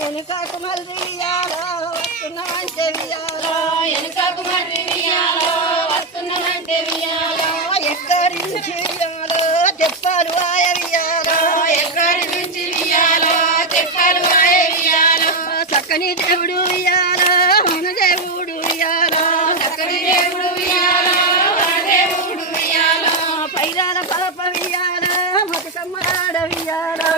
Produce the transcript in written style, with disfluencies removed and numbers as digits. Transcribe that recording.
వెనుకకు మళ్ళీ వియాలో వస్తున్నామంటే వియాలో ఎక్కడి నుంచి వియాలో తెప్పాలు ఆయ వియాలో చక్కని దేవుడు వియాలో మన దేవుడు వియాలో పైరాల పాప వియాలో బతుకమ్మ ఆడ వియాలో